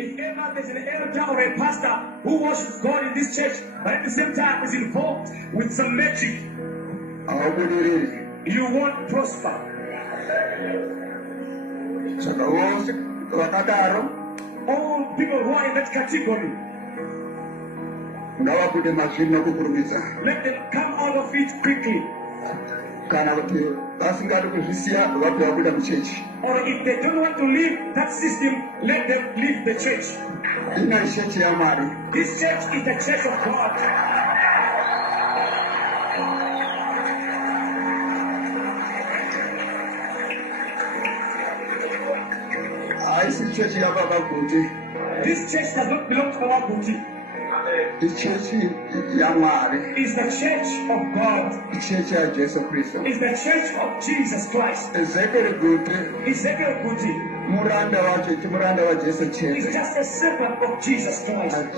If ever there's an elder or a pastor who worships God in this church, but at the same time is involved with some magic, you won't prosper. All people who are in that category, let them come out of it quickly. Or if they don't want to leave that system, let them leave the church. This church is the church of God. This church does not belong to our booty. The church is the church of God. The church of Jesus Christ. Is the church of Jesus Christ. Ezekiel Guti. It's just a servant of Jesus Christ. But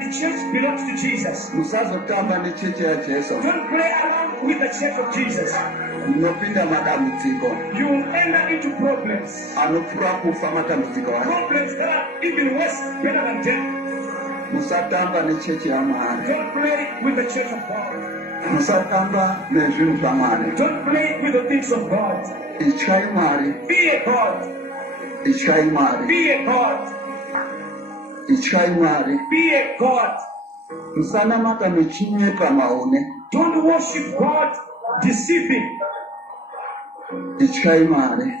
the church belongs to Jesus. Don't play around with the church of Jesus. You will enter into problems. Problems that are even worse, better than death. Don't play with the church of God. Don't play with the things of God. Be a God. Be a God. Be a God. Don't worship God deceiving.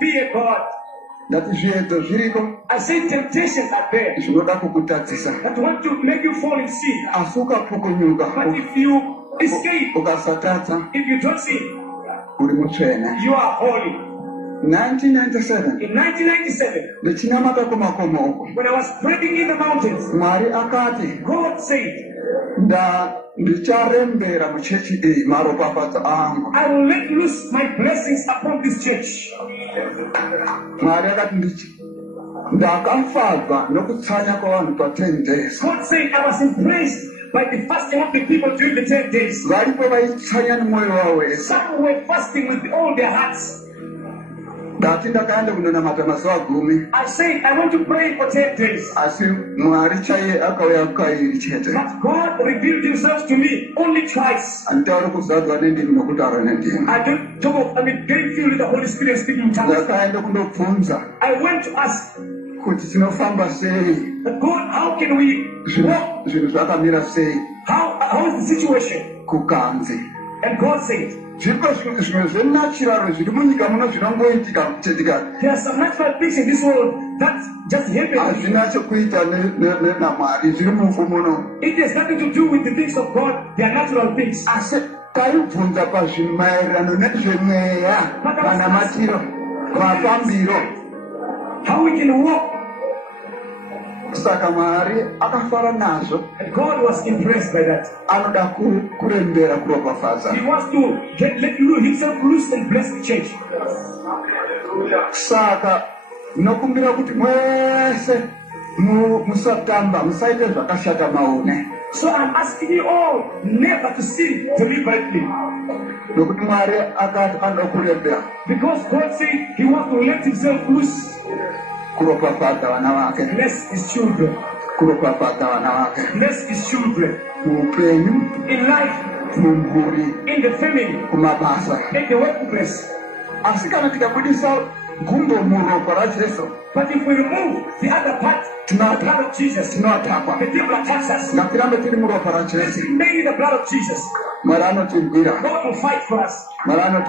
Be a God. I say temptations are there that want to make you fall in sin. But if you escape, if you don't sin, you are holy. 1997. In 1997, when I was praying in the mountains, God said, I will let loose my blessings upon this church. God said I was impressed by the fasting of the people during the 10 days. Some were fasting with all their hearts. I said I want to pray for 10 days. But God revealed himself to me only twice. I don't talk of, getting filled with the Holy Spirit speaking in tongues. I went to ask God, how can we walk? How is the situation? And God said, there are some natural things in this world that just happen. It has nothing to do with the things of God. They are natural things. How we can walk. And God was impressed by that. He wants to let himself loose and bless the church. So I'm asking you all never to sin deliberately. Because God said he wants to let himself loose. Bless his children. Bless his children. In life. In the family. In the workplace. But if we remove the other part, the blood of Jesus, the devil attacks us. Let's remain in the blood of Jesus. God will fight for us. God will